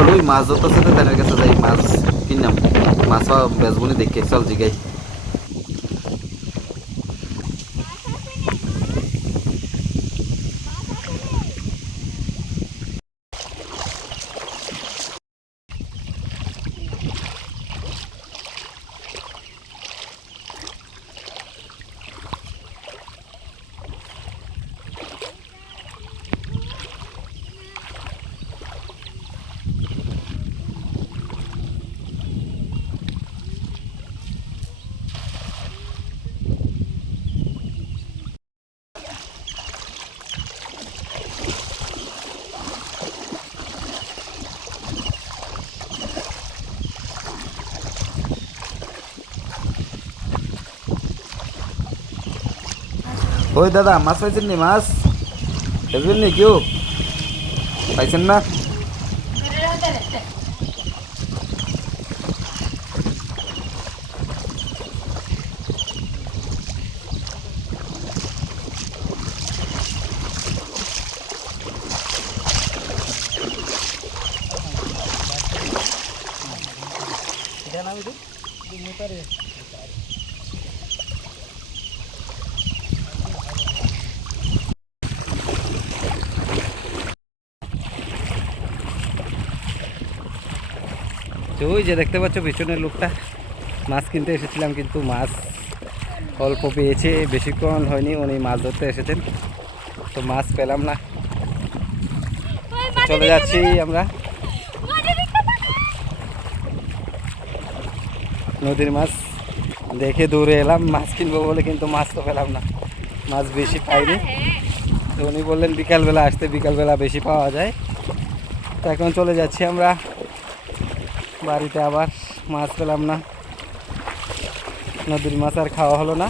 ওই মাছ ধরতেছে তাদের কাছে যাই মাছ কিনলাম। মাছ বেচবনি দেখে চল জিগাই। ওই দাদা মাছ পাইছেন নি মাছ দেখবেন নি কেউ পাইছেন না তো ওই যে দেখতে পাচ্ছ পিছনের লোকটা। মাছ কিনতে এসেছিলাম কিন্তু মাছ অল্প পেয়েছে বেশিক্ষণ হয়নি উনি মাছ ধরতে এসেছেন। তো মাছ পেলাম না। চলে যাচ্ছি আমরা। নদীর মাছ দেখে দূরে এলাম। মাছ কিনবো বলে কিন্তু মাছ তো পেলাম না। মাছ বেশি পাইনি। তো উনি বললেন বিকালবেলা আসতে বিকালবেলা বেশি পাওয়া যায়। তো এখন চলে যাচ্ছি আমরা। বাড়িতে আবার মাছ পেলাম না। নদীর মাছ আর খাওয়া হলো না।